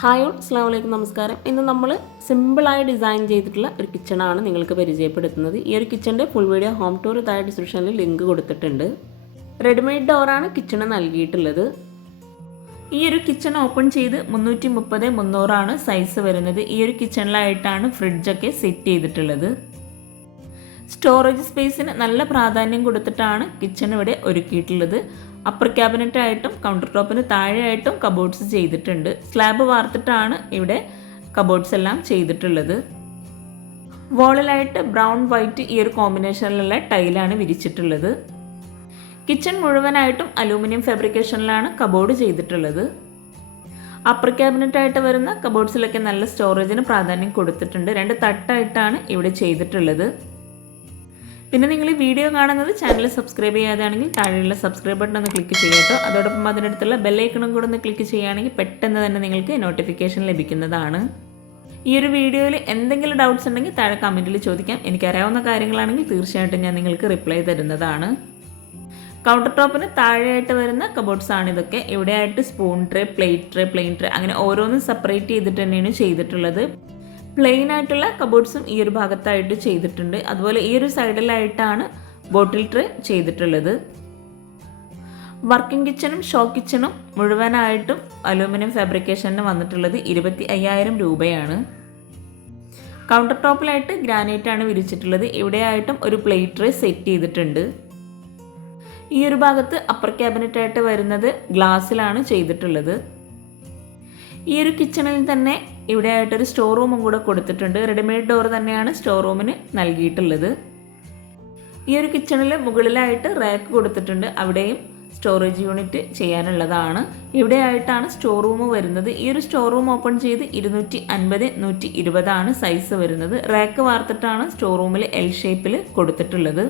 Hi all അസ്ലാം വലൈക്കും നമസ്കാരം. ഇന്ന് നമ്മൾ സിമ്പിളായി ഡിസൈൻ ചെയ്തിട്ടുള്ള ഒരു കിച്ചണാണ് നിങ്ങൾക്ക് പരിചയപ്പെടുത്തുന്നത്. ഈ ഒരു കിച്ചന്റെ ഫുൾ വീഡിയോ ഹോം ടൂർ താഴെ ഡിസ്ക്രിപ്ഷനിൽ ലിങ്ക് കൊടുത്തിട്ടുണ്ട്. റെഡിമെയ്ഡ് ഡോറാണ് കിച്ചണ് നൽകിയിട്ടുള്ളത്. ഈ ഒരു കിച്ചൺ ഓപ്പൺ ചെയ്ത് മുന്നൂറ്റി മുപ്പത് മുന്നൂറാണ് സൈസ് വരുന്നത്. ഈ ഒരു കിച്ചണിലായിട്ടാണ് ഫ്രിഡ്ജൊക്കെ സെറ്റ് ചെയ്തിട്ടുള്ളത്. സ്റ്റോറേജ് സ്പേസിന് നല്ല പ്രാധാന്യം കൊടുത്തിട്ടാണ് കിച്ചൺ ഇവിടെ ഒരുക്കിയിട്ടുള്ളത്. അപ്പർ ക്യാബിനറ്റ് ആയിട്ടും കൗണ്ടർ ടോപ്പിന് താഴെയായിട്ടും കബോർഡ്സ് ചെയ്തിട്ടുണ്ട്. സ്ലാബ് വാർത്തിട്ടാണ് ഇവിടെ കബോർഡ്സ് എല്ലാം ചെയ്തിട്ടുള്ളത്. വോളിലായിട്ട് ബ്രൗൺ വൈറ്റ് ഈ ഒരു കോമ്പിനേഷനിലുള്ള ടൈലാണ് വിരിച്ചിട്ടുള്ളത്. കിച്ചൺ മുഴുവനായിട്ടും അലൂമിനിയം ഫാബ്രിക്കേഷനിലാണ് കബോർഡ് ചെയ്തിട്ടുള്ളത്. അപ്പർ ക്യാബിനറ്റ് ആയിട്ട് വരുന്ന കബോർഡ്സിലൊക്കെ നല്ല സ്റ്റോറേജിന് പ്രാധാന്യം കൊടുത്തിട്ടുണ്ട്. രണ്ട് തട്ടായിട്ടാണ് ഇവിടെ ചെയ്തിട്ടുള്ളത്. പിന്നെ നിങ്ങൾ ഈ വീഡിയോ കാണുന്നത് ചാനൽ സബ്സ്ക്രൈബ് ചെയ്യാതാണെങ്കിൽ താഴെയുള്ള സബ്സ്ക്രൈബ് ബട്ടൺ ഒന്ന് ക്ലിക്ക് ചെയ്യട്ടോ അതോടൊപ്പം അതിനടുത്തുള്ള ബെല്ലൈക്കണും കൂടെ ഒന്ന് ക്ലിക്ക് ചെയ്യുകയാണെങ്കിൽ പെട്ടെന്ന് തന്നെ നിങ്ങൾക്ക് നോട്ടിഫിക്കേഷൻ ലഭിക്കുന്നതാണ്. ഈ ഒരു വീഡിയോയിൽ എന്തെങ്കിലും ഡൗട്ട്സ് ഉണ്ടെങ്കിൽ താഴെ കമന്റിൽ ചോദിക്കാം. എനിക്കറിയാവുന്ന കാര്യങ്ങളാണെങ്കിൽ തീർച്ചയായിട്ടും ഞാൻ നിങ്ങൾക്ക് റിപ്ലൈ തരുന്നതാണ്. കൗണ്ടർ ടോപ്പിന് താഴെയായിട്ട് വരുന്ന കബോർഡ്സ് ആണ് ഇതൊക്കെ. ഇവിടെയായിട്ട് spoon tray plate tray plain tray അങ്ങനെ ഓരോന്നും സെപ്പറേറ്റ് ചെയ്തിട്ട് തന്നെയാണ് ചെയ്തിട്ടുള്ളത്. പ്ലെയിൻ ആയിട്ടുള്ള കബോർഡ്സും ഈ ഒരു ഭാഗത്തായിട്ട് ചെയ്തിട്ടുണ്ട്. അതുപോലെ ഈ ഒരു സൈഡിലായിട്ടാണ് ബോട്ടിൽ ട്രേ ചെയ്തിട്ടുള്ളത്. വർക്കിംഗ് കിച്ചണും ഷോ കിച്ചണും മുഴുവനായിട്ടും അലൂമിനിയം ഫാബ്രിക്കേഷന് വന്നിട്ടുള്ളത് ഇരുപത്തി അയ്യായിരം രൂപയാണ്. കൗണ്ടർ ടോപ്പിലായിട്ട് ഗ്രാനൈറ്റ് ആണ് വിരിച്ചിട്ടുള്ളത്. ഇവിടെയായിട്ടും ഒരു പ്ലേറ്റ് ട്രേ സെറ്റ് ചെയ്തിട്ടുണ്ട്. ഈ ഒരു ഭാഗത്ത് അപ്പർ ക്യാബിനറ്റ് ആയിട്ട് വരുന്നത് ഗ്ലാസ്സിലാണ് ചെയ്തിട്ടുള്ളത്. ഈ ഒരു കിച്ചണിൽ തന്നെ ഇവിടെ ആയിട്ടൊരു സ്റ്റോർ റൂമും കൂടെ കൊടുത്തിട്ടുണ്ട്. റെഡിമെയ്ഡ് ഡോർ തന്നെയാണ് സ്റ്റോർ റൂമിന് നൽകിയിട്ടുള്ളത്. ഈ ഒരു കിച്ചണിൽ മുകളിലായിട്ട് റാക്ക് കൊടുത്തിട്ടുണ്ട്. അവിടെയും സ്റ്റോറേജ് യൂണിറ്റ് ചെയ്യാനുള്ളതാണ്. ഇവിടെ ആയിട്ടാണ് സ്റ്റോർ റൂം വരുന്നത്. ഈ ഒരു സ്റ്റോർ റൂം ഓപ്പൺ ചെയ്ത് ഇരുന്നൂറ്റി അൻപത് നൂറ്റി ഇരുപതാണ് സൈസ് വരുന്നത് റാക്ക് വാർത്തിട്ടാണ് സ്റ്റോർ റൂമിൽ എൽ ഷേപ്പിൽ കൊടുത്തിട്ടുള്ളത്.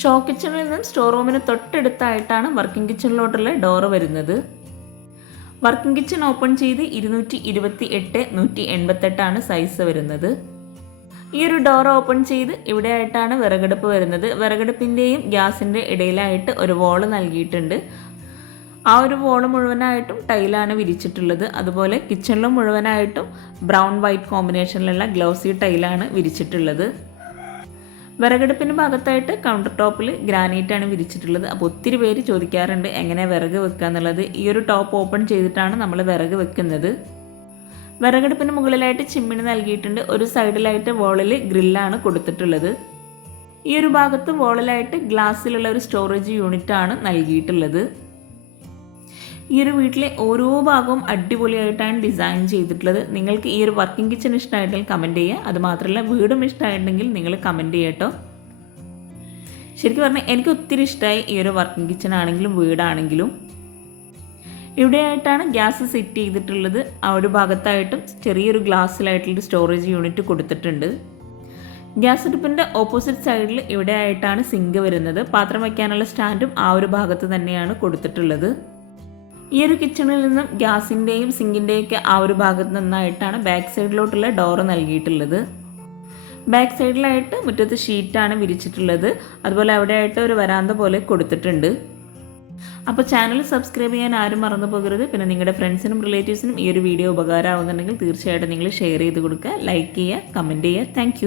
ഷോ കിച്ചണിൽ നിന്നും സ്റ്റോർ റൂമിന് തൊട്ടടുത്തായിട്ടാണ് വർക്കിംഗ് കിച്ചണിലോട്ടുള്ള ഡോർ വരുന്നത്. വർക്കിംഗ് കിച്ചൺ ഓപ്പൺ ചെയ്ത് ഇരുന്നൂറ്റി ഇരുപത്തി എട്ട് നൂറ്റി എൺപത്തെട്ടാണ് സൈസ് വരുന്നത്. ഈ ഒരു ഡോർ ഓപ്പൺ ചെയ്ത് ഇവിടെ ആയിട്ടാണ് വിറകടുപ്പ് വരുന്നത്. വിറകടുപ്പിന്റെയും ഗ്യാസിന്റെ ഇടയിലായിട്ട് ഒരു വോൾ നൽകിയിട്ടുണ്ട്. ആ ഒരു വോൾ മുഴുവനായിട്ടും ടൈലാണ് വിരിച്ചിട്ടുള്ളത്. അതുപോലെ കിച്ചണിലും മുഴുവനായിട്ടും ബ്രൗൺ വൈറ്റ് കോമ്പിനേഷനിലുള്ള ഗ്ലൗസി ടൈലാണ് വിരിച്ചിട്ടുള്ളത്. വിറകടുപ്പിന്റെ ഭാഗത്തായിട്ട് കൗണ്ടർ ടോപ്പിൽ ഗ്രാനൈറ്റാണ് വിരിച്ചിട്ടുള്ളത്. അപ്പോൾ ഒത്തിരി പേര് ചോദിക്കാറുണ്ട് എങ്ങനെ വിറക് വെക്കുക എന്നുള്ളത്. ഈ ഒരു ടോപ്പ് ഓപ്പൺ ചെയ്തിട്ടാണ് നമ്മൾ വിറക് വെക്കുന്നത്. വിറകടുപ്പിന് മുകളിലായിട്ട് ചിമ്മിണി നൽകിയിട്ടുണ്ട്. ഒരു സൈഡിലായിട്ട് വോളിൽ ഗ്രില്ലാണ് കൊടുത്തിട്ടുള്ളത്. ഈ ഒരു ഭാഗത്ത് വോളിലായിട്ട് ഗ്ലാസ്സിലുള്ള ഒരു സ്റ്റോറേജ് യൂണിറ്റാണ് നൽകിയിട്ടുള്ളത്. ഈ ഒരു വീട്ടിലെ ഓരോ ഭാഗവും അടിപൊളിയായിട്ടാണ് ഡിസൈൻ ചെയ്തിട്ടുള്ളത്. നിങ്ങൾക്ക് ഈ ഒരു വർക്കിംഗ് കിച്ചൺ ഇഷ്ടമായിട്ടെങ്കിൽ കമന്റ് ചെയ്യുക. അതുമാത്രമല്ല വീടും ഇഷ്ടമായിട്ടുണ്ടെങ്കിൽ നിങ്ങൾ കമന്റ് ചെയ്യട്ടോ ശരിക്കും പറഞ്ഞാൽ എനിക്ക് ഒത്തിരി ഇഷ്ടമായി ഈ ഒരു വർക്കിംഗ് കിച്ചൺ ആണെങ്കിലും വീടാണെങ്കിലും. ഇവിടെയായിട്ടാണ് ഗ്യാസ് സെറ്റ് ചെയ്തിട്ടുള്ളത്. ആ ഒരു ഭാഗത്തായിട്ടും ചെറിയൊരു ഗ്ലാസ്സിലായിട്ടുള്ള സ്റ്റോറേജ് യൂണിറ്റ് കൊടുത്തിട്ടുണ്ട്. ഗ്യാസ് അടുപ്പിന്റെ ഓപ്പോസിറ്റ് സൈഡിൽ ഇവിടെ ആയിട്ടാണ് സിങ്ക് വരുന്നത്. പാത്രം വയ്ക്കാനുള്ള സ്റ്റാൻഡും ആ ഒരു ഭാഗത്ത് തന്നെയാണ് കൊടുത്തിട്ടുള്ളത്. ഈ ഒരു കിച്ചണിൽ നിന്നും ഗ്യാസിന്റെയും സിങ്കിന്റെയും ഒക്കെ ആ ഒരു ഭാഗത്ത് നിന്നായിട്ടാണ് ബാക്ക് സൈഡിലോട്ടുള്ള ഡോറ് നൽകിയിട്ടുള്ളത്. ബാക്ക് സൈഡിലായിട്ട് മുറ്റത്ത് ഷീറ്റാണ് വിരിച്ചിട്ടുള്ളത്. അതുപോലെ അവിടെ ആയിട്ട് ഒരു വരാന്ത പോലെ കൊടുത്തിട്ടുണ്ട്. അപ്പോൾ ചാനൽ സബ്സ്ക്രൈബ് ചെയ്യാൻ ആരും മറന്നു പോകരുത്. പിന്നെ നിങ്ങളുടെ ഫ്രണ്ട്സിനും റിലേറ്റീവ്സിനും ഈ ഒരു വീഡിയോ ഉപകാരമാവുന്നുണ്ടെങ്കിൽ തീർച്ചയായിട്ടും നിങ്ങൾ ഷെയർ ചെയ്ത് കൊടുക്കുക ലൈക്ക് ചെയ്യുക കമന്റ് ചെയ്യുക. താങ്ക്